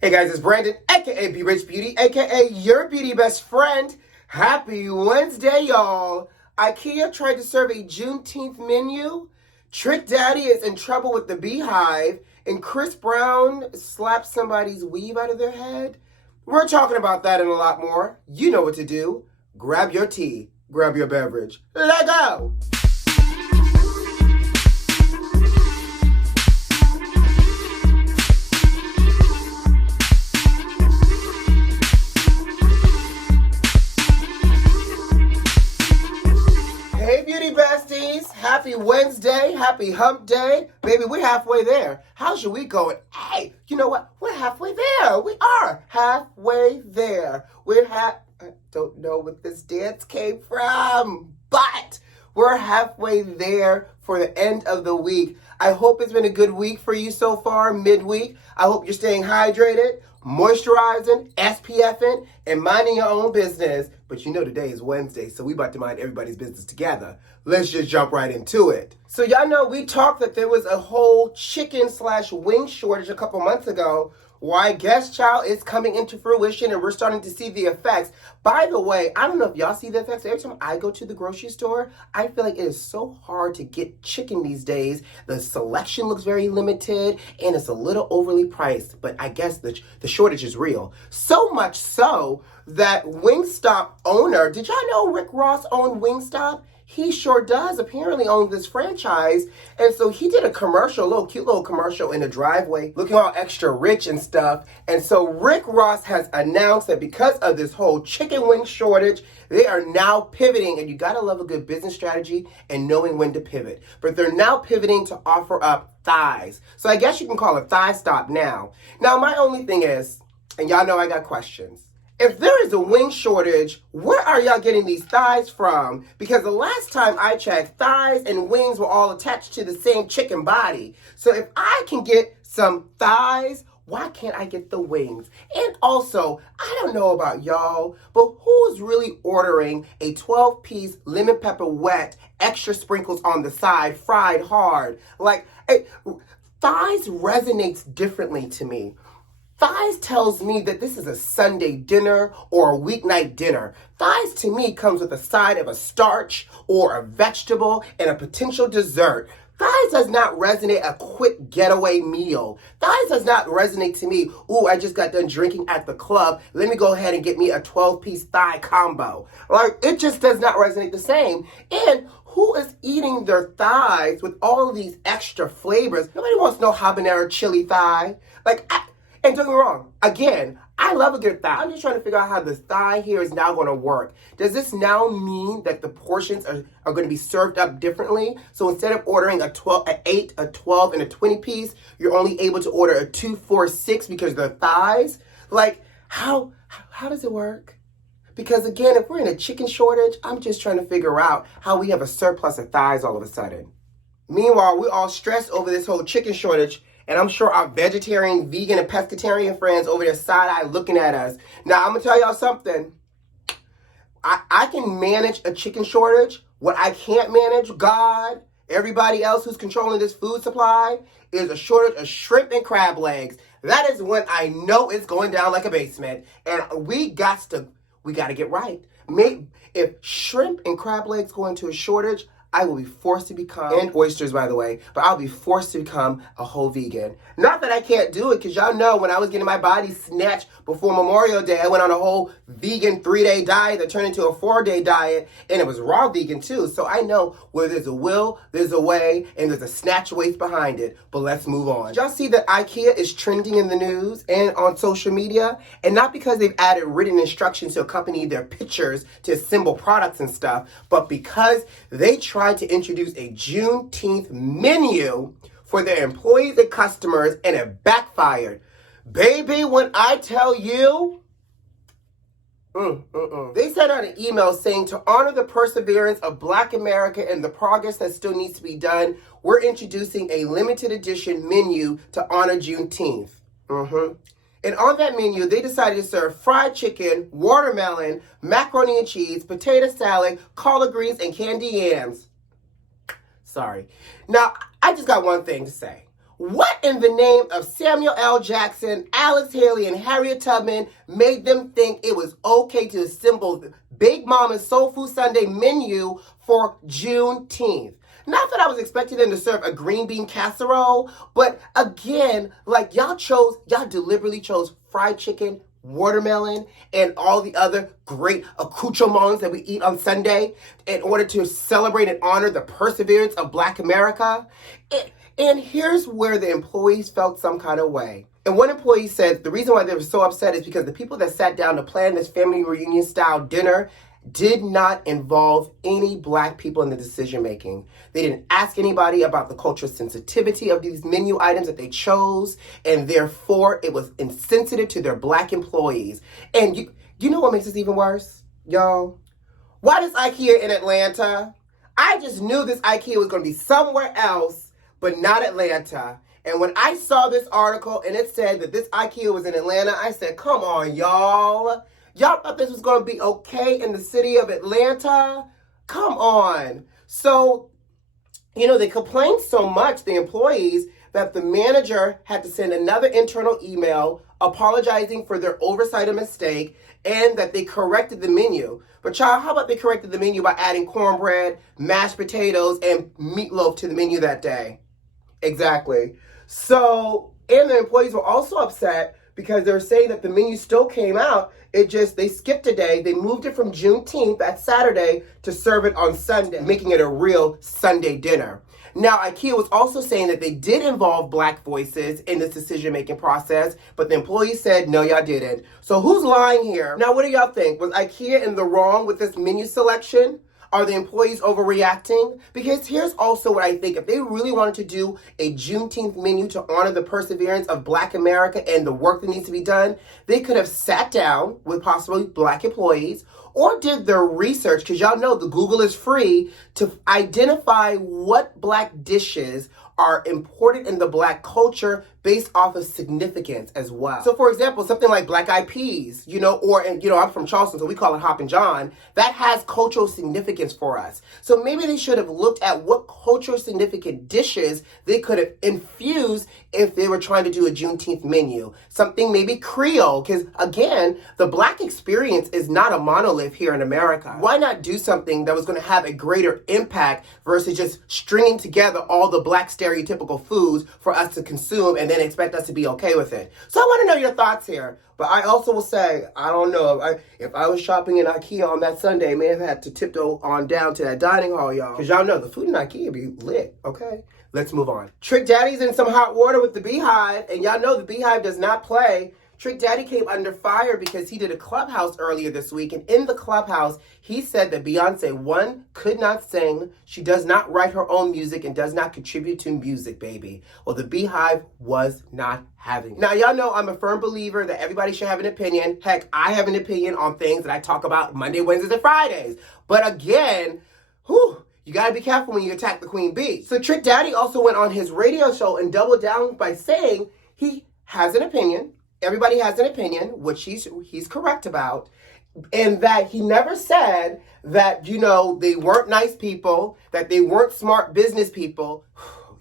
Hey guys, it's Brandon, aka B.Rich Beauty, aka your beauty best friend. Happy Wednesday, y'all. IKEA tried to serve a Juneteenth menu. Trick Daddy is in trouble with the BEYHIVE, and Chris Brown slapped somebody's weave out of their head. We're talking about that and a lot more. You know what to do. Grab your tea, grab your beverage. Let go! Hey beauty besties, happy Wednesday, happy hump day. Baby, we're halfway there. How's your week going? Hey, you know what? We're halfway there. We are halfway there. I don't know what this dance came from, but we're halfway there for the end of the week. I hope it's been a good week for you so far, midweek. I hope you're staying hydrated, moisturizing, SPFing, and minding your own business. But you know today is Wednesday, so we about to mind everybody's business together. Let's just jump right into it. So y'all know we talked that there was a whole chicken/wing shortage a couple months ago. Well, I guess, child, it's coming into fruition and we're starting to see the effects. By the way, I don't know if y'all see the effects. Every time I go to the grocery store, I feel like it is so hard to get chicken these days. The selection looks very limited and it's a little overly priced. But I guess the shortage is real. So much so that Wingstop owner, did y'all know Rick Ross owned Wingstop? He sure does apparently own this franchise. And so he did a commercial, cute little commercial in the driveway, looking all extra rich and stuff. And so Rick Ross has announced that because of this whole chicken wing shortage, they are now pivoting, and you gotta love a good business strategy and knowing when to pivot. But they're now pivoting to offer up thighs. So I guess you can call it Thigh Stop now. Now my only thing is, and y'all know I got questions. If there is a wing shortage, where are y'all getting these thighs from? Because the last time I checked, thighs and wings were all attached to the same chicken body. So if I can get some thighs, why can't I get the wings? And also, I don't know about y'all, but who's really ordering a 12-piece lemon pepper wet, extra sprinkles on the side, fried hard? Thighs resonates differently to me. Thighs tells me that this is a Sunday dinner or a weeknight dinner. Thighs to me comes with a side of a starch or a vegetable and a potential dessert. Thighs does not resonate a quick getaway meal. Thighs does not resonate to me, ooh, I just got done drinking at the club. Let me go ahead and get me a 12-piece thigh combo. It just does not resonate the same. And who is eating their thighs with all of these extra flavors? Nobody wants no habanero chili thigh. And don't get me wrong, again, I love a good thigh. I'm just trying to figure out how the thigh here is now going to work. Does this now mean that the portions are going to be served up differently? So instead of ordering an 8, a 12, and a 20 piece, you're only able to order a 2, 4, 6 because they're thighs? How does it work? Because again, if we're in a chicken shortage, I'm just trying to figure out how we have a surplus of thighs all of a sudden. Meanwhile, we're all stressed over this whole chicken shortage. And I'm sure our vegetarian, vegan, and pescatarian friends over there side-eye looking at us. Now, I'm going to tell y'all something. I can manage a chicken shortage. What I can't manage, God, everybody else who's controlling this food supply, is a shortage of shrimp and crab legs. That is when I know it's going down like a basement. And we got to get right. If shrimp and crab legs go into a shortage, I will be forced to become, and oysters by the way, but I'll be forced to become a whole vegan. Not that I can't do it, because y'all know when I was getting my body snatched before Memorial Day, I went on a whole vegan 3-day diet that turned into a 4-day diet, and it was raw vegan too. So I know where there's a will, there's a way, and there's a snatch waist behind it. But let's move on. Y'all see that IKEA is trending in the news and on social media? And not because they've added written instructions to accompany their pictures to assemble products and stuff, but because they tried to introduce a Juneteenth menu for their employees and customers, and it backfired. Baby, when I tell you, they sent out an email saying to honor the perseverance of Black America and the progress that still needs to be done, we're introducing a limited edition menu to honor Juneteenth. And on that menu, they decided to serve fried chicken, watermelon, macaroni and cheese, potato salad, collard greens, and candy yams. Sorry. Now, I just got one thing to say. What in the name of Samuel L. Jackson, Alex Haley, and Harriet Tubman made them think it was okay to assemble the Big Mama's Soul Food Sunday menu for Juneteenth? Not that I was expecting them to serve a green bean casserole, but again, like y'all deliberately chose fried chicken, watermelon, and all the other great accoutrements that we eat on Sunday in order to celebrate and honor the perseverance of Black America. And here's where the employees felt some kind of way. And one employee said the reason why they were so upset is because the people that sat down to plan this family reunion style dinner did not involve any Black people in the decision making. They didn't ask anybody about the cultural sensitivity of these menu items that they chose, and therefore it was insensitive to their Black employees. And you know what makes this even worse, y'all? Why does IKEA in Atlanta? I just knew this IKEA was going to be somewhere else, but not Atlanta. And when I saw this article and it said that this IKEA was in Atlanta, I said, come on, y'all. Y'all thought this was going to be okay in the city of Atlanta? Come on. So, they complained so much, the employees, that the manager had to send another internal email apologizing for their oversight and mistake, and that they corrected the menu. But child, how about they corrected the menu by adding cornbread, mashed potatoes, and meatloaf to the menu that day? Exactly. So, and the employees were also upset because they were saying that the menu still came out. They skipped a day. They moved it from Juneteenth, that Saturday, to serve it on Sunday, making it a real Sunday dinner. Now, IKEA was also saying that they did involve Black voices in this decision-making process, but the employees said, no, y'all didn't. So who's lying here? Now, what do y'all think? Was IKEA in the wrong with this menu selection? Are the employees overreacting? Because here's also what I think. If they really wanted to do a Juneteenth menu to honor the perseverance of Black America and the work that needs to be done, they could have sat down with possibly Black employees or did their research, because y'all know the Google is free, to identify what Black dishes are important in the Black culture based off of significance as well. So for example, something like black eyed peas, I'm from Charleston, so we call it Hoppin' John, that has cultural significance for us. So maybe they should have looked at what cultural significant dishes they could have infused if they were trying to do a Juneteenth menu. Something maybe Creole, because again, the Black experience is not a monolith here in America. Why not do something that was going to have a greater impact versus just stringing together all the Black stereotypical foods for us to consume and then expect us to be okay with it? So I want to know your thoughts here. But I also will say, I don't know, if I was shopping in IKEA on that Sunday, I may have had to tiptoe on down to that dining hall, y'all. Because y'all know the food in IKEA be lit, okay? Let's move on. Trick Daddy's in some hot water with the BEYHIVE, and y'all know the BEYHIVE does not play. Trick Daddy came under fire because he did a Clubhouse earlier this week, and in the Clubhouse, he said that Beyonce, one, could not sing, she does not write her own music, and does not contribute to music, baby. Well, the BEYHIVE was not having it. Now, y'all know I'm a firm believer that everybody should have an opinion. Heck, I have an opinion on things that I talk about Monday, Wednesdays, and Fridays. But again, you gotta be careful when you attack the Queen Bee. So Trick Daddy also went on his radio show and doubled down by saying he has an opinion. Everybody has an opinion, which he's correct about, and that he never said that, they weren't nice people, that they weren't smart business people.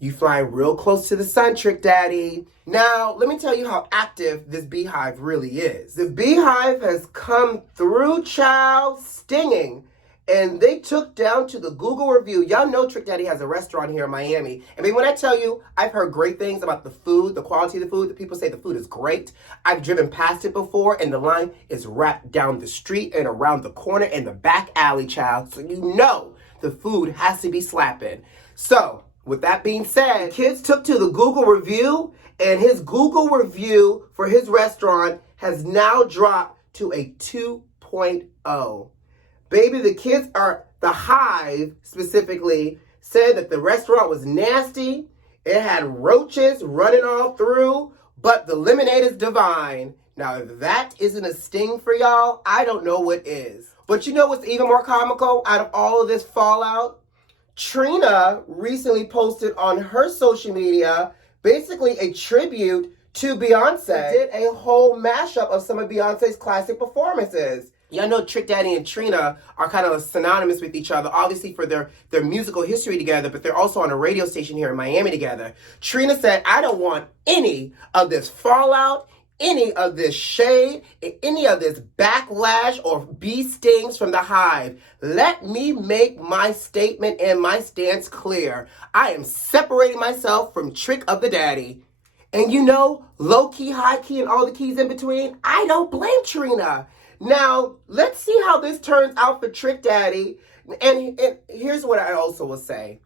You flying real close to the sun, Trick Daddy. Now, let me tell you how active this BEYHIVE really is. The BEYHIVE has come through, child, stinging. And they took down to the Google review. Y'all know Trick Daddy has a restaurant here in Miami. I mean, when I tell you, I've heard great things about the food, the quality of the food. The people say the food is great. I've driven past it before, and the line is wrapped down the street and around the corner in the back alley, child. So you know the food has to be slapping. So, with that being said, kids took to the Google review, and his Google review for his restaurant has now dropped to a 2.0. Baby, the kids the Hive specifically said that the restaurant was nasty. It had roaches running all through, but the lemonade is divine. Now, if that isn't a sting for y'all, I don't know what is. But you know what's even more comical out of all of this fallout? Trina recently posted on her social media basically a tribute to Beyonce. Did a whole mashup of some of Beyonce's classic performances. Y'all know Trick Daddy and Trina are kind of synonymous with each other, obviously for their musical history together, but they're also on a radio station here in Miami together. Trina said, I don't want any of this fallout, any of this shade, any of this backlash or bee stings from the hive. Let me make my statement and my stance clear. I am separating myself from Trick of the Daddy. And you know, low key, high key, and all the keys in between, I don't blame Trina. Now, let's see how this turns out for Trick Daddy. And here's what I also will say.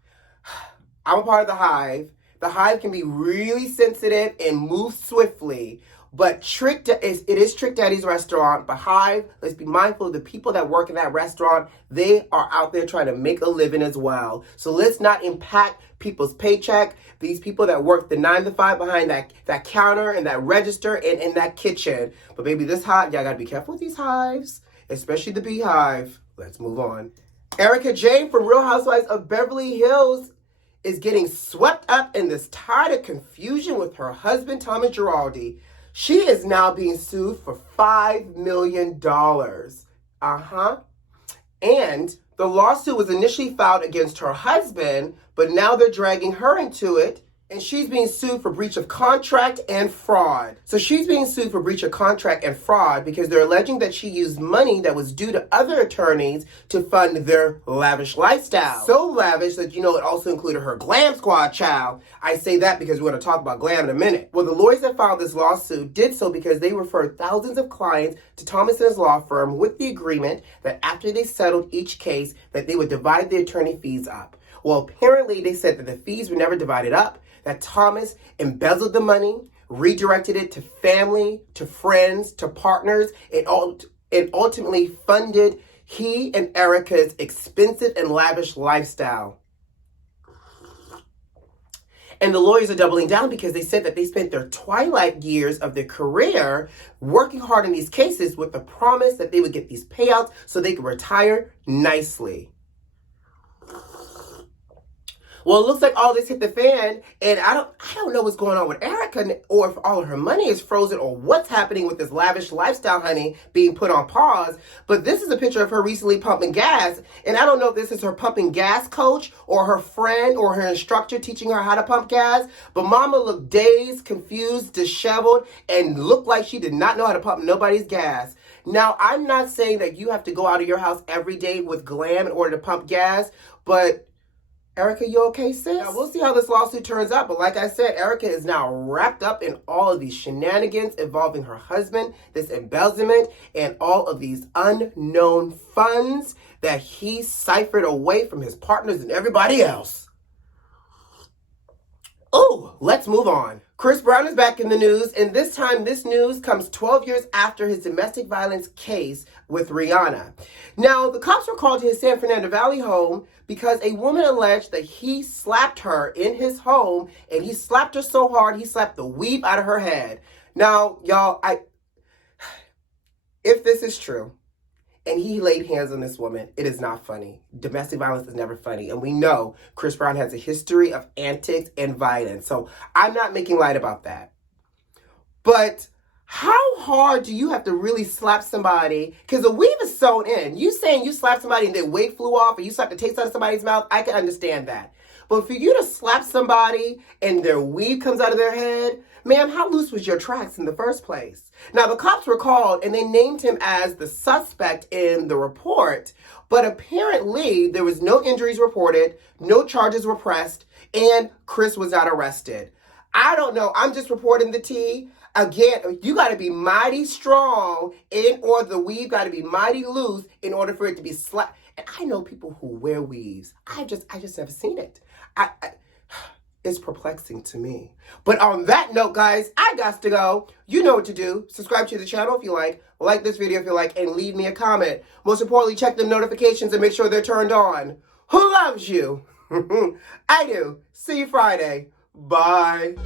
I'm a part of the hive. The hive can be really sensitive and move swiftly. But it is Trick Daddy's restaurant. But hive, let's be mindful of the people that work in that restaurant. They are out there trying to make a living as well. So let's not impact people's paycheck. These people that work the 9 to 5 behind that counter and that register and in that kitchen. But baby, this hive, y'all gotta be careful with these hives, especially the beehive. Let's move on. ERIKA Jayne from Real Housewives of Beverly Hills is getting swept up in this tide of confusion with her husband, Thomas Giraldi. She is now being sued for $5 million. And the lawsuit was initially filed against her husband, but now they're dragging her into it, and she's being sued for breach of contract and fraud. So she's being sued for breach of contract and fraud because they're alleging that she used money that was due to other attorneys to fund their lavish lifestyle. So lavish that, you know, it also included her glam squad child. I say that because we're going to talk about glam in a minute. Well, the lawyers that filed this lawsuit did so because they referred thousands of clients to Thomas and his law firm with the agreement that after they settled each case, that they would divide the attorney fees up. Well, apparently they said that the fees were never divided up, that Thomas embezzled the money, redirected it to family, to friends, to partners, and ultimately funded he and ERIKA's expensive and lavish lifestyle. And the lawyers are doubling down because they said that they spent their twilight years of their career working hard in these cases with the promise that they would get these payouts so they could retire nicely. Well, it looks like all this hit the fan, and I don't know what's going on with ERIKA, or if all of her money is frozen, or what's happening with this lavish lifestyle, honey, being put on pause. But this is a picture of her recently pumping gas, and I don't know if this is her pumping gas coach, or her friend, or her instructor teaching her how to pump gas. But Mama looked dazed, confused, disheveled, and looked like she did not know how to pump nobody's gas. Now, I'm not saying that you have to go out of your house every day with glam in order to pump gas, but ERIKA, you okay, sis? Now, we'll see how this lawsuit turns out, but like I said, ERIKA is now wrapped up in all of these shenanigans involving her husband, this embezzlement, and all of these unknown funds that he ciphered away from his partners and everybody else. Oh, let's move on. Chris Brown is back in the news, and this time this news comes 12 years after his domestic violence case with Rihanna. Now, the cops were called to his San Fernando Valley home because a woman alleged that he slapped her in his home, and he slapped her so hard he slapped the weave out of her head. Now, y'all, if this is true, and he laid hands on this woman, it is not funny. Domestic violence is never funny. And we know Chris Brown has a history of antics and violence. So I'm not making light about that. But how hard do you have to really slap somebody? Because the weave is sewn in. You saying you slapped somebody and their wig flew off, or you slapped the taste out of somebody's mouth, I can understand that. But for you to slap somebody and their weave comes out of their head, ma'am, how loose was your tracks in the first place? Now, the cops were called and they named him as the suspect in the report, but apparently there was no injuries reported, no charges were pressed, and Chris was not arrested. I don't know. I'm just reporting the tea. Again, you got to be mighty strong or the weave got to be mighty loose in order for it to be slapped. And I know people who wear weaves. I just never seen it. It's perplexing to me. But on that note, guys, I got to go. You know what to do. Subscribe to the channel if you like this video if you like, and leave me a comment. Most importantly, check the notifications and make sure they're turned on. Who loves you? I do. See you Friday. Bye.